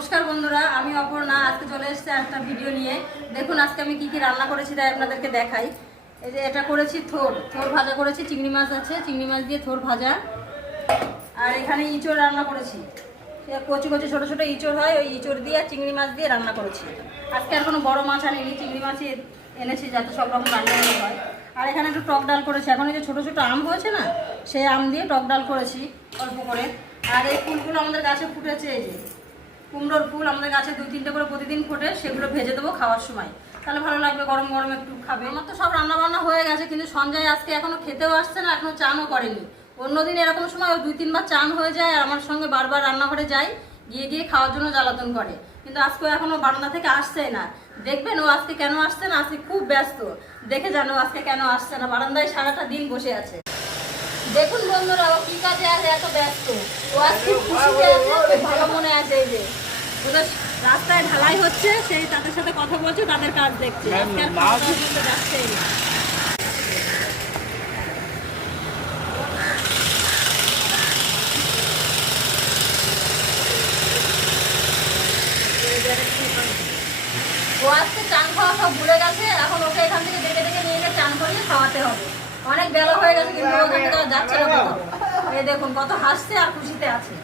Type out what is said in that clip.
নমস্কার বন্ধুরা, আমি অপর্ণা। আজকে চলে এসেছি একটা ভিডিও নিয়ে। দেখুন আজকে আমি কি কি রান্না করেছি তাই আপনাদেরকে দেখাই। এই যে এটা করেছি থোর ভাজা করেছি, চিংড়ি মাছ আছে, চিংড়ি মাছ দিয়ে থোর ভাজা। আর এখানে ইঁচড় রান্না করেছি, কচি কচি ছোটো ছোটো ইঁচড় হয়, ওই ইঁচড় দিয়ে চিংড়ি মাছ দিয়ে রান্না করেছি। আজকে আর কোনো বড় মাছ আনিনি, চিংড়ি মাছই এনেছি যাতে সব রকম রান্না হয়। আর এখানে একটু টক ডাল করেছি, এখন এই যে ছোটো ছোটো আম হয়েছে না, সেই আম দিয়ে টক ডাল করেছি অল্প করে। আর এই ফুলগুলো আমাদের গাছে ফুটেছে, এই যে কুমড়োর ফুল আমাদের গাছে 2-3টে করে প্রতিদিন ফোটে, সেগুলো ভেজে দেবো খাওয়ার সময়, তাহলে ভালো লাগবে, গরম গরম একটু খাবে। আমার তো সব রান্না বান্না হয়ে গেছে, কিন্তু সঞ্জয় আজকে এখনো খেতেও আসছে না, এখনো চানও করেনি। অন্যদিন এরকম সময় ও 2-3 বার চান হয়ে যায় আর আমার সঙ্গে বারবার রান্নাঘরে যায়, গিয়ে গিয়ে খাওয়ার জন্য জ্বালাতন করে। কিন্তু আজকে এখনো বারান্দা থেকে আসছেই না। দেখবেন ও আজকে কেন আসছে না, আজকে খুব ব্যস্ত, দেখে জানো আজকে কেন আসছে না, বারান্দায় সারাটা দিন বসে আছে। দেখুন বন্ধুরা, ও কি কাজে আছে এত ব্যস্ত, ও আজকে খুশিতে আছে, খুব ভালো মনে আছে। এই যে ওদের রাস্তায় ঢালাই হচ্ছে, সেই তাদের সাথে কথা বলছে, তাদের কাজ দেখছে, আজকে আর খাওয়া দাওয়ার জন্য যাচ্ছেই না। ও আজকে চান খাওয়া সব ভুলে গেছে, এখন ওকে এখান থেকে ডেকে ডেকে নিয়ে গিয়ে চান করিয়ে খাওয়াতে হবে। অনেক বেলা হয়ে গেছে, কিন্তু ওখান থেকে যাচ্ছে না কোথাও। এই দেখুন কত হাসছে আর খুশিতে আছে।